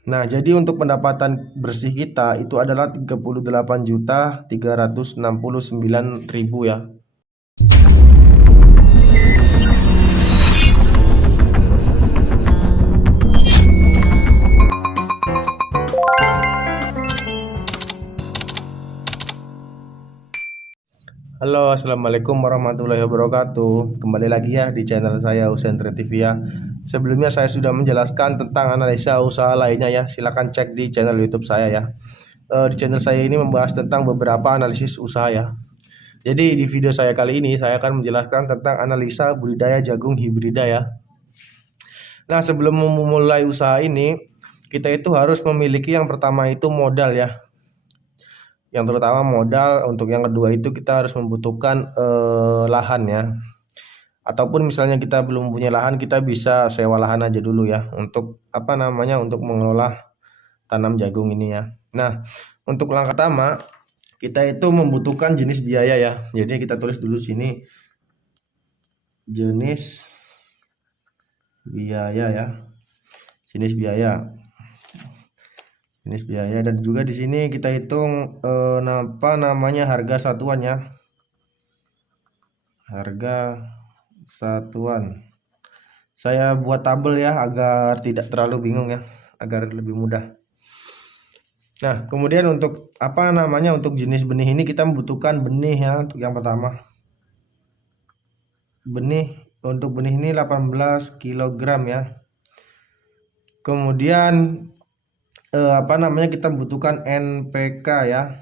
Nah, jadi untuk pendapatan bersih kita itu adalah 38.369.000 ya. Halo, assalamualaikum warahmatullahi wabarakatuh. Kembali lagi ya di channel saya Husein TV ya. Sebelumnya saya sudah menjelaskan tentang analisa usaha lainnya ya. Silahkan cek di channel YouTube saya ya. Di channel saya ini membahas tentang beberapa analisis usaha ya. Jadi di video saya kali ini saya akan menjelaskan tentang analisa budidaya jagung hibrida ya. Nah, sebelum memulai usaha ini, kita itu harus memiliki yang pertama itu modal ya. Yang terutama modal, untuk yang kedua itu kita harus membutuhkan lahan ya. Ataupun misalnya kita belum punya lahan, kita bisa sewa lahan aja dulu ya untuk untuk mengelola tanam jagung ini ya. Nah, untuk langkah pertama kita itu membutuhkan jenis biaya ya. Jadi kita tulis dulu sini jenis biaya ya. Jenis biaya. Jenis biaya, dan juga di sini kita hitung harga satuan ya. Harga satuan. Saya buat tabel ya agar tidak terlalu bingung ya, agar lebih mudah. Nah, kemudian untuk untuk jenis benih ini kita membutuhkan benih ya. Untuk yang pertama, untuk benih ini 18 kg ya. Kemudian kita membutuhkan NPK ya.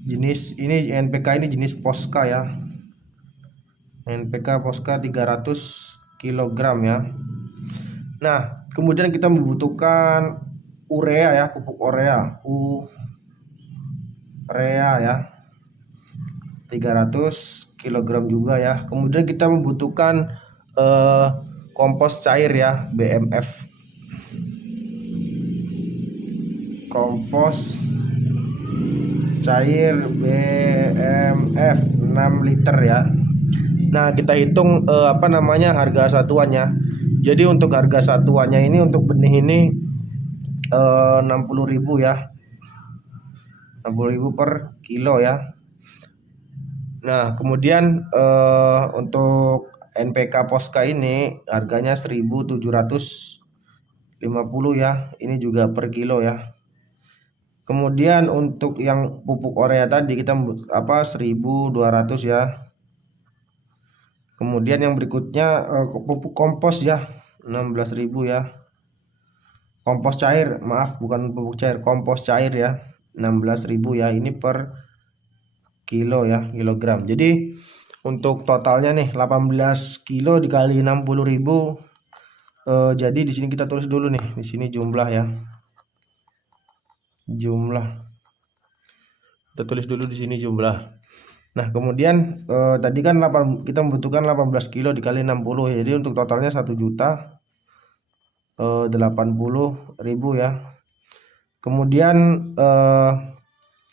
Jenis ini NPK ini jenis Posca ya. NPK Posca 300 kg ya. Nah, kemudian kita membutuhkan urea ya, pupuk urea. Urea ya. 300 kg juga ya. Kemudian kita membutuhkan kompos cair ya, BMF. Kompos cair BMF 6 liter ya. Nah, kita hitung harga satuannya. Jadi untuk harga satuannya ini untuk benih ini 60.000 ya. 60.000 per kilo ya. Nah, kemudian untuk NPK Posca ini harganya 1.750 ya. Ini juga per kilo ya. Kemudian untuk yang pupuk urea tadi kita 1.200 ya. Kemudian yang berikutnya pupuk kompos ya, 16.000 ya. Kompos cair, maaf bukan pupuk cair, kompos cair ya, 16.000 ya. Ini per kilo ya, kilogram. Jadi untuk totalnya nih 18 kilo dikali 60.000. Jadi di sini kita tulis dulu nih, di sini jumlah ya. Jumlah. Kita tulis dulu di sini jumlah. Nah, kemudian tadi kan kita membutuhkan 18 kilo dikali 60. Jadi untuk totalnya 1.080.000 ya. Kemudian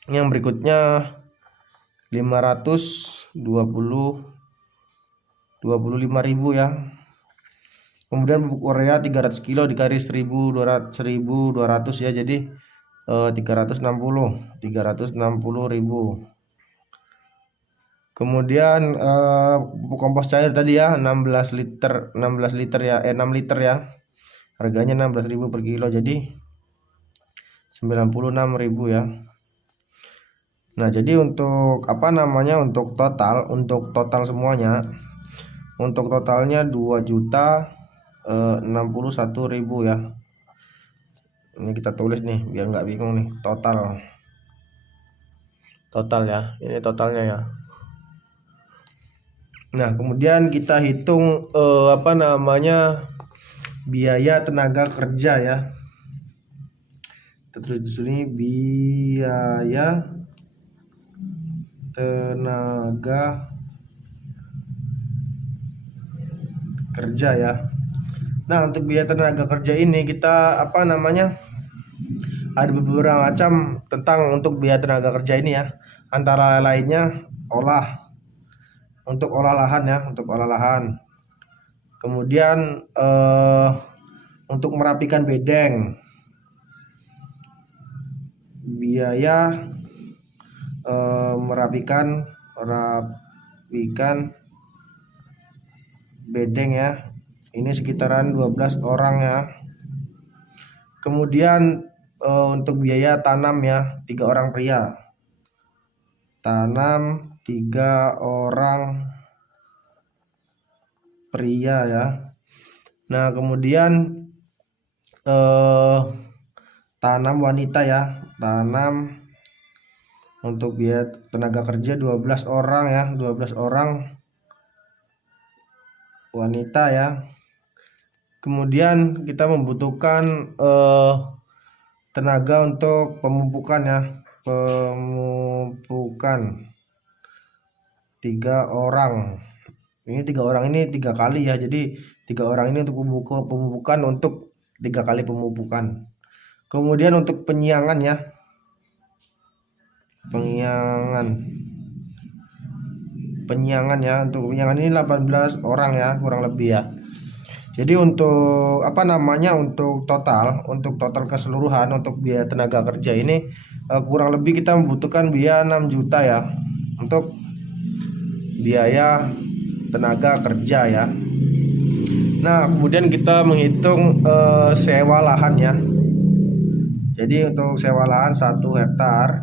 yang berikutnya 25.000 ya. Kemudian pupuk urea 300 kilo dikali 1.200 ya. Jadi 360.000. Kemudian pupuk kompos cair tadi ya 16 liter ya, 6 liter ya. Harganya 16.000 per kilo, jadi 96.000 ya. Nah, jadi untuk untuk total semuanya, untuk totalnya 2.061.000 ya. Ini kita tulis nih biar nggak bingung nih, total ya, ini totalnya ya. Nah, kemudian kita hitung biaya tenaga kerja ya. Kita tulis di sini biaya tenaga kerja ya. Nah, untuk biaya tenaga kerja ini kita ada beberapa macam tentang untuk biaya tenaga kerja ini ya. Antara lainnya untuk olah lahan ya, untuk olah lahan. Kemudian untuk merapikan bedeng, biaya merapikan bedeng ya, ini sekitaran 12 orang ya. Kemudian untuk biaya tanam ya, 3 orang pria, tanam 3 orang pria ya. Nah kemudian tanam wanita ya, tanam untuk biaya tenaga kerja 12 orang ya, 12 orang wanita ya. Kemudian kita membutuhkan tenaga untuk pemupukan ya, pemupukan 3 orang. Ini 3 orang ini 3 kali ya, jadi 3 orang ini untuk pemupukan untuk 3 kali pemupukan. Kemudian untuk penyiangan ya, penyiangan ya, untuk penyiangan ini 18 orang ya kurang lebih ya. Jadi untuk untuk total keseluruhan untuk biaya tenaga kerja ini kurang lebih kita membutuhkan biaya 6 juta ya untuk biaya tenaga kerja ya. Nah kemudian kita menghitung sewa lahan ya. Jadi untuk sewa lahan 1 hektar,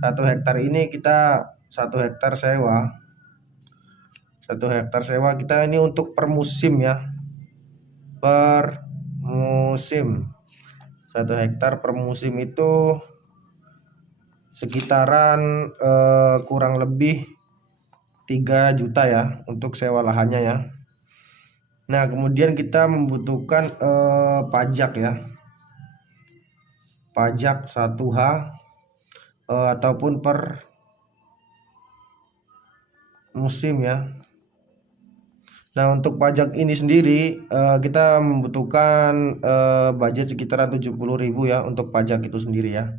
1 hektar ini kita 1 hektar sewa, 1 hektar sewa kita ini untuk per musim ya, per musim. 1 hektar per musim itu sekitaran kurang lebih 3 juta ya untuk sewa lahannya ya. Nah kemudian kita membutuhkan pajak ya, pajak 1H ataupun per musim ya. Nah untuk pajak ini sendiri kita membutuhkan budget sekitaran 70.000 ya untuk pajak itu sendiri ya.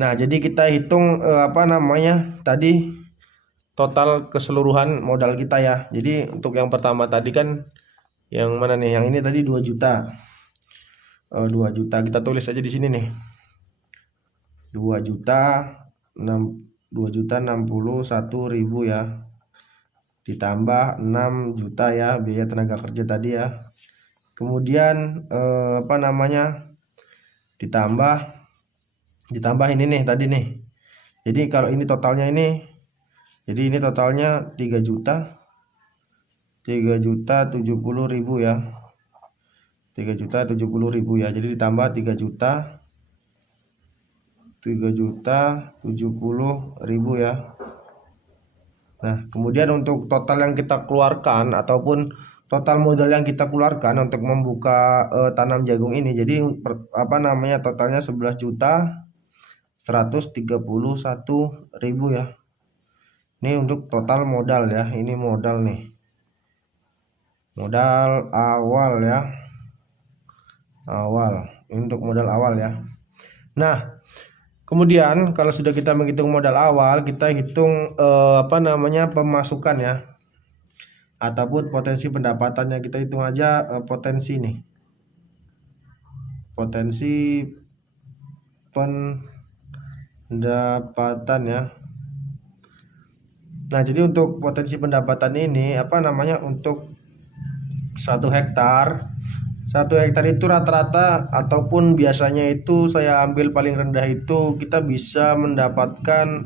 Nah jadi kita hitung tadi total keseluruhan modal kita ya. Jadi untuk yang pertama tadi kan yang mana nih, yang ini tadi 2 juta. 2 juta kita tulis aja di sini nih, 2 juta 2.061.000 ya, ditambah 6 juta ya biaya tenaga kerja tadi ya. Kemudian ditambah ini nih tadi nih. Jadi kalau ini totalnya ini, jadi ini totalnya 3.070.000 ya, 3.070.000 ya. Jadi ditambah 3.070.000 ya. Nah kemudian untuk total yang kita keluarkan ataupun total modal yang kita keluarkan untuk membuka tanam jagung ini, jadi totalnya 11.131.000 ya. Ini untuk total modal ya, ini modal nih, modal awal ya, ini untuk modal awal ya. Nah kemudian kalau sudah kita menghitung modal awal, kita hitung pemasukan ya, ataupun potensi pendapatannya. Kita hitung aja potensi nih, potensi pendapatan ya. Nah jadi untuk potensi pendapatan ini untuk 1 hektar itu rata-rata ataupun biasanya itu saya ambil paling rendah itu kita bisa mendapatkan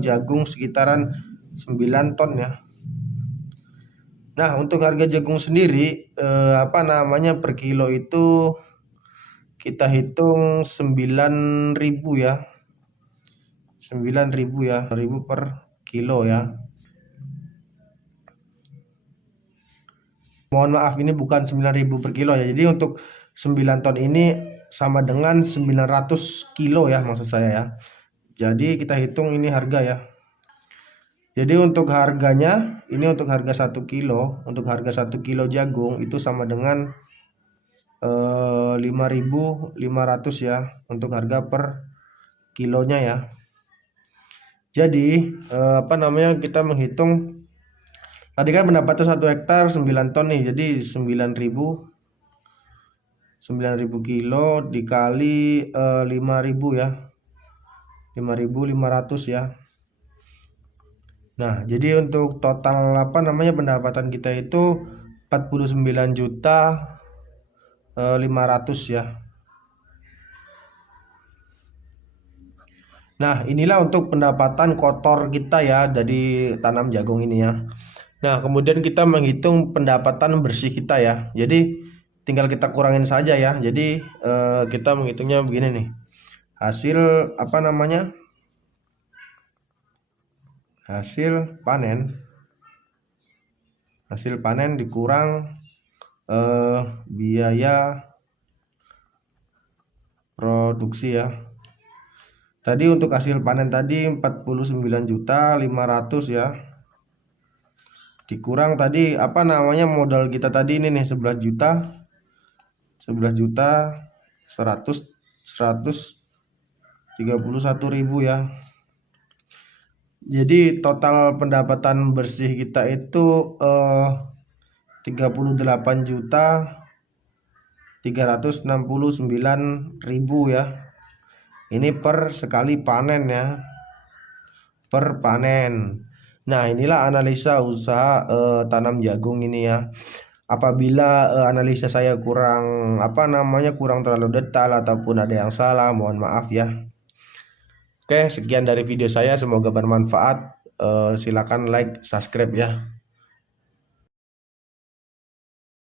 jagung sekitaran 9 ton ya. Nah untuk harga jagung sendiri per kilo itu kita hitung 9.000 ya, 9.000 ya, 1.000 per kilo ya. Mohon maaf, ini bukan 9.000 per kilo ya. Jadi untuk 9 ton ini sama dengan 900 kilo ya maksud saya ya. Jadi kita hitung ini harga ya. Jadi untuk harganya ini, untuk harga 1 kilo, untuk harga 1 kilo jagung itu sama dengan 5.500 ya untuk harga per kilonya ya. Jadi kita menghitung tadi kan pendapatan 1 hektar 9 ton nih, jadi 9.000 9.000 kilo dikali 5.000 ya, 5.500 ya. Nah, jadi untuk total pendapatan kita itu 49.500.000 ya. Nah, inilah untuk pendapatan kotor kita ya dari tanam jagung ini ya. Nah, kemudian kita menghitung pendapatan bersih kita ya. Jadi tinggal kita kurangin saja ya. Jadi kita menghitungnya begini nih. Hasil hasil panen dikurang biaya produksi ya. Tadi untuk hasil panen tadi 49.500.000 ya. Dikurang tadi modal kita tadi ini nih 11 juta 131.000 ya. Jadi total pendapatan bersih kita itu 38.369.000 ya. Ini per sekali panen ya, per panen. Nah, inilah analisa usaha tanam jagung ini ya. Apabila analisa saya kurang kurang terlalu detail ataupun ada yang salah, mohon maaf ya. Oke, sekian dari video saya, semoga bermanfaat. Silakan like, subscribe ya.